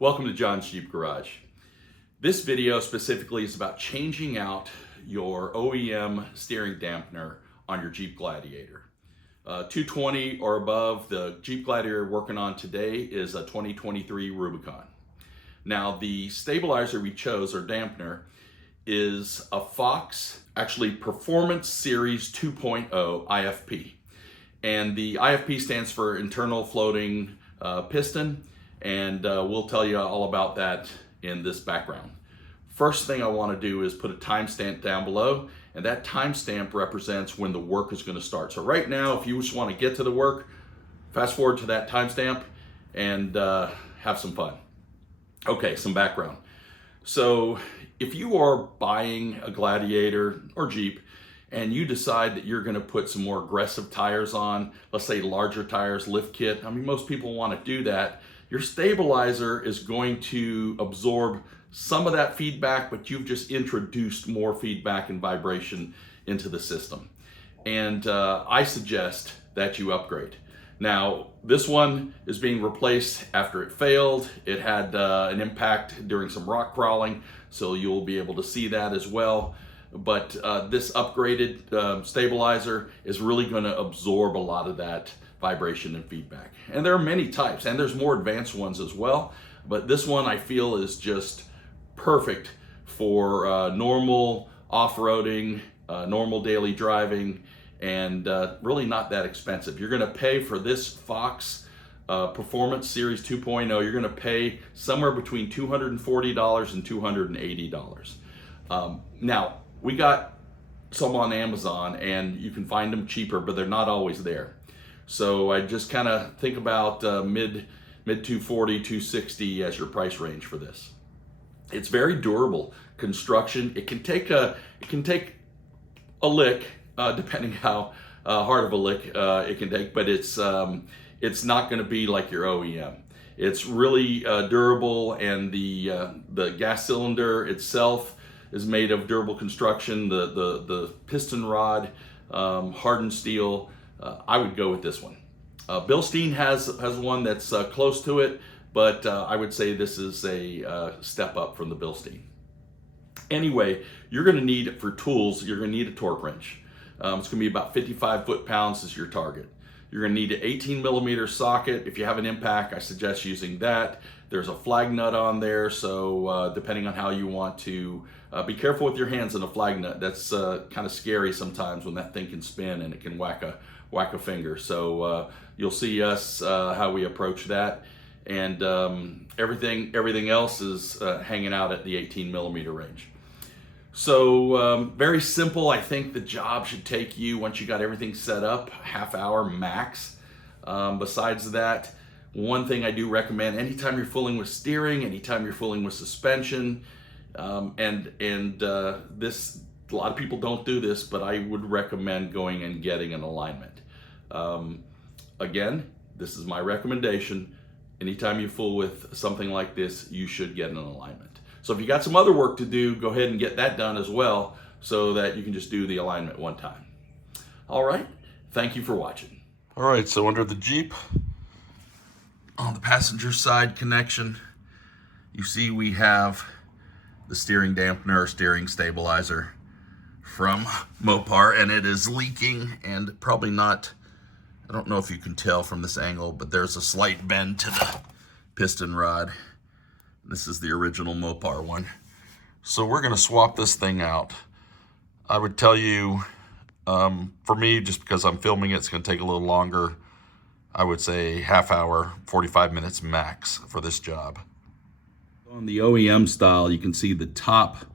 Welcome to John's Jeep Garage. This video specifically is about changing out your OEM steering dampener on your Jeep Gladiator. 220 or above, the Jeep Gladiator we're working on today is a 2023 Rubicon. Now the stabilizer we chose, or dampener, is a Fox, actually Performance Series 2.0 IFP. And the IFP stands for internal floating piston, and we'll tell you all about that in this background. First thing I want to do is put a timestamp down below, and that timestamp represents when the work is going to start. So right now, if you just want to get to the work, fast forward to that timestamp and have some fun. Okay, some background. So if you are buying a Gladiator or Jeep and you decide that you're going to put some more aggressive tires on, let's say larger tires, lift kit, I mean, most people want to do that. Your stabilizer is going to absorb some of that feedback, but you've just introduced more feedback and vibration into the system. And I suggest that you upgrade. Now, this one is being replaced after it failed. It had an impact during some rock crawling, so you'll be able to see that as well. But this upgraded stabilizer is really going to absorb a lot of that vibration and feedback. And there are many types, and there's more advanced ones as well. But this one I feel is just perfect for normal off-roading, normal daily driving, and really not that expensive. You're going to pay for this Fox Performance Series 2.0, you're going to pay somewhere between $240 and $280. Now, we got some on Amazon, and you can find them cheaper, but they're not always there. So I just kind of think about mid 240, 260 as your price range for this. It's very durable construction. It can take a lick, depending how hard of a lick it can take, but it's not going to be like your OEM. It's really durable, and the gas cylinder itself is made of durable construction. The piston rod, hardened steel. I would go with this one. Bilstein has one that's close to it, but I would say this is a step up from the Bilstein. Anyway, you're going to need, for tools, you're going to need a torque wrench. It's going to be about 55 foot-pounds is your target. You're going to need an 18 millimeter socket. If you have an impact, I suggest using that. There's a flag nut on there, so depending on how you want to, be careful with your hands on a flag nut. That's kind of scary sometimes when that thing can spin and it can whack a finger. So you'll see us how we approach that, and everything else is hanging out at the 18 millimeter range. So very simple. I think the job should take you, once you got everything set up, half hour max. Besides that, one thing I do recommend, anytime you're fooling with steering, anytime you're fooling with suspension, this, a lot of people don't do this, but I would recommend going and getting an alignment. Again, this is my recommendation. Anytime you fool with something like this, you should get an alignment. So if you got some other work to do, go ahead and get that done as well, so that you can just do the alignment one time. All right, thank you for watching. All right, so under the Jeep, on the passenger side connection, you see we have the steering dampener, steering stabilizer from Mopar, and it is leaking, and probably not, I don't know if you can tell from this angle, but there's a slight bend to the piston rod. This is the original Mopar one. So we're gonna swap this thing out. I would tell you, for me, just because I'm filming it, it's gonna take a little longer. I would say half hour, 45 minutes max for this job. On the OEM style, you can see the top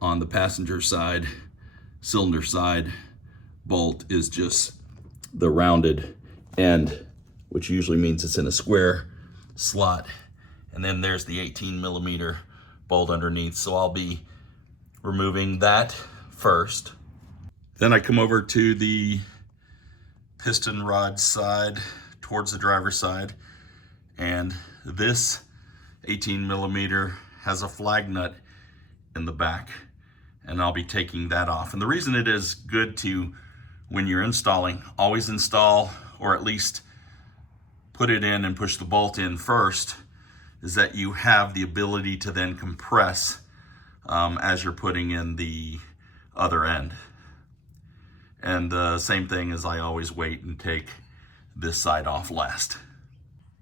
on the passenger side, cylinder side bolt is just the rounded end, which usually means it's in a square slot. And then there's the 18 millimeter bolt underneath. So I'll be removing that first. Then I come over to the piston rod side towards the driver's side. And this 18 millimeter has a flag nut in the back, and I'll be taking that off. And the reason it is good to, when you're installing, always install, or at least put it in and push the bolt in first, is that you have the ability to then compress as you're putting in the other end. And the same thing as I always wait and take this side off last.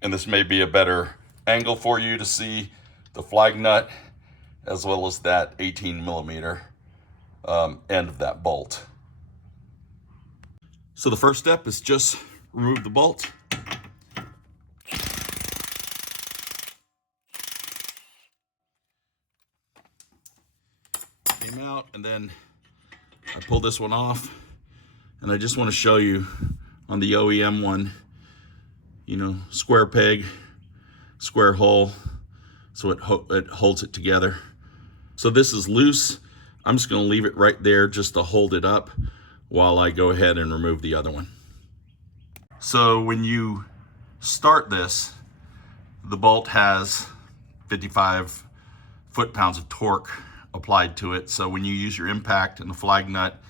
And this may be a better angle for you to see the flag nut as well as that 18 millimeter end of that bolt. So the first step is just remove the bolt. Came out, and then I pull this one off, and I just want to show you on the OEM one, you know, square peg, square hole, so it holds it together. So this is loose. I'm just going to leave it right there just to hold it up while I go ahead and remove the other one. So when you start this, the bolt has 55 foot-pounds of torque applied to it. So when you use your impact and the flag nut,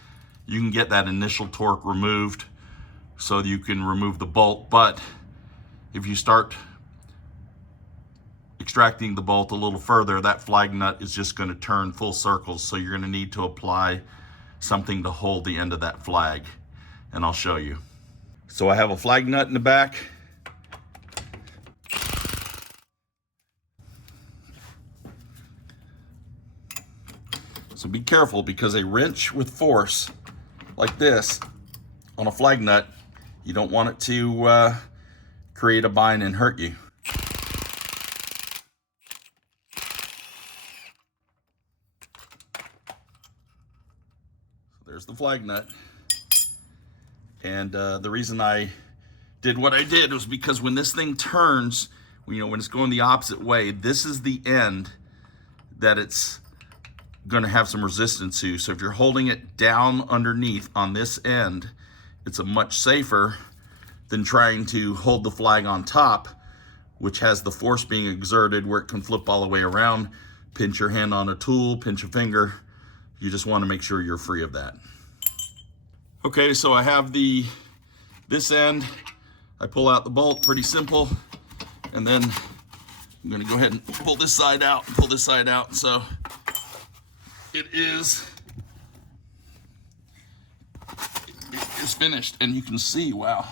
you can get that initial torque removed so you can remove the bolt. But if you start extracting the bolt a little further, that flag nut is just going to turn full circles. So you're going to need to apply something to hold the end of that flag, and I'll show you. So I have a flag nut in the back. So be careful, because a wrench with force like this on a flag nut, you don't want it to create a bind and hurt you. There's the flag nut. And the reason I did what I did was because when this thing turns, you know, when it's going the opposite way, this is the end that it's going to have some resistance to. So if you're holding it down underneath on this end, it's a much safer than trying to hold the flag on top, which has the force being exerted where it can flip all the way around, pinch your hand on a tool, pinch a finger. You just want to make sure you're free of that. Okay, so I have this end. I pull out the bolt, pretty simple. And then I'm gonna go ahead and pull this side out, pull this side out. So it is finished. And you can see, wow,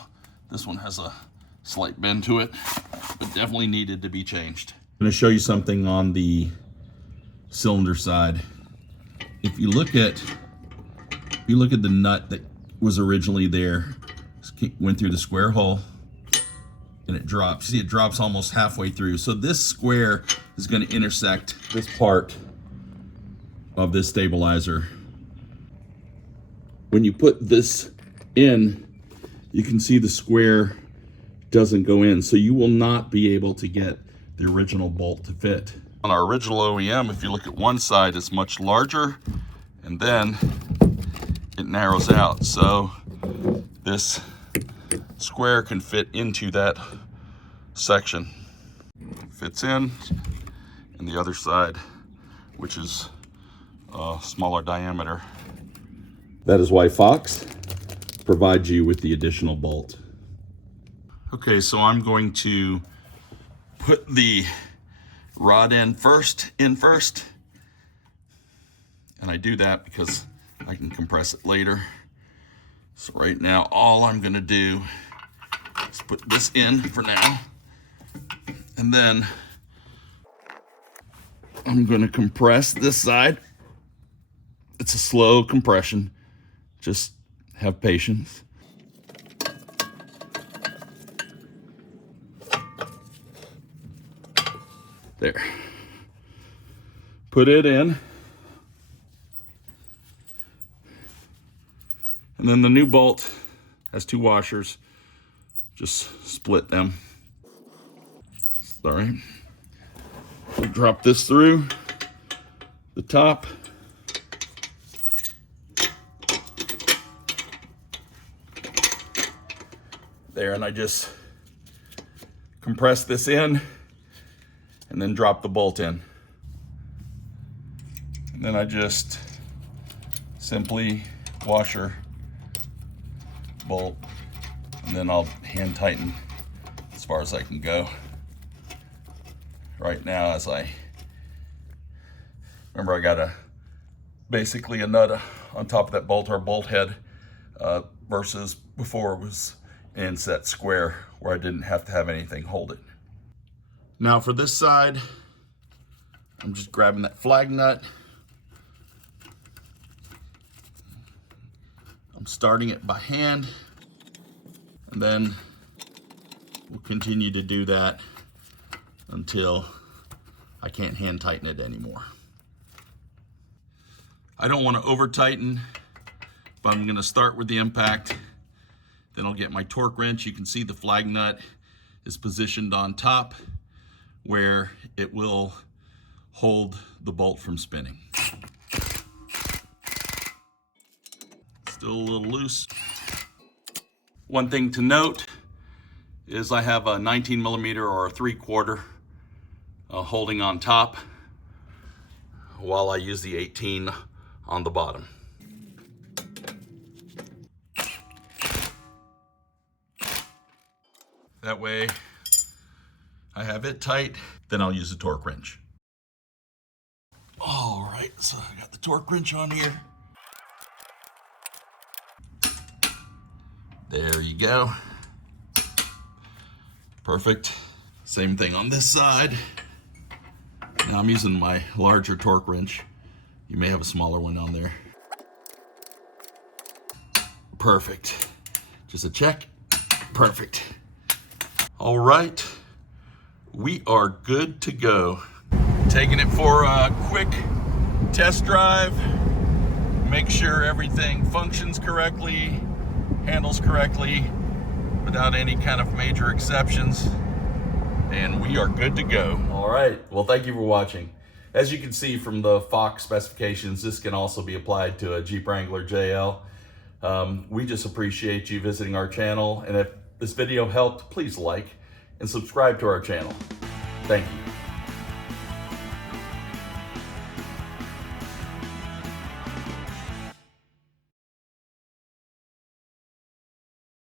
this one has a slight bend to it, but definitely needed to be changed. I'm gonna show you something on the cylinder side. If you look at the nut that was originally there, went through the square hole, and it drops. See, it drops almost halfway through. So this square is going to intersect this part of this stabilizer. When you put this in, you can see the square doesn't go in, so you will not be able to get the original bolt to fit. On our original OEM, if you look at one side, it's much larger, and then it narrows out. So this square can fit into that section. Fits in, and the other side, which is a smaller diameter. That is why Fox provides you with the additional bolt. Okay, so I'm going to put the rod end first, and I do that because I can compress it later. So right now, all I'm gonna do is put this in for now, and then I'm gonna compress this side. It's a slow compression, just have patience. There. Put it in. And then the new bolt has two washers. Just split them. Sorry. We'll drop this through the top. There, and I just compress this in and then drop the bolt in. And then I just simply washer, bolt, and then I'll hand tighten as far as I can go right now as I remember I got basically a nut on top of that bolt or bolt head versus before it was inset square where I didn't have to have anything hold it. Now for this side, I'm just grabbing that flag nut. I'm starting it by hand, and then we'll continue to do that until I can't hand tighten it anymore. I don't want to over tighten, but I'm going to start with the impact. Then I'll get my torque wrench. You can see the flag nut is positioned on top where it will hold the bolt from spinning. Still a little loose. One thing to note is I have a 19 millimeter or a 3/4 holding on top while I use the 18 on the bottom. That way I have it tight, then I'll use a torque wrench. All right, so I got the torque wrench on here. There you go. Perfect. Same thing on this side. Now I'm using my larger torque wrench. You may have a smaller one on there. Perfect. Just a check. Perfect. All right, we are good to go. Taking it for a quick test drive. Make sure everything functions correctly, handles correctly, without any kind of major exceptions, and we are good to go. All right, well, thank you for watching. As you can see from the Fox specifications, this can also be applied to a Jeep Wrangler JL. We just appreciate you visiting our channel, and if this video helped, please like and subscribe to our channel. Thank you.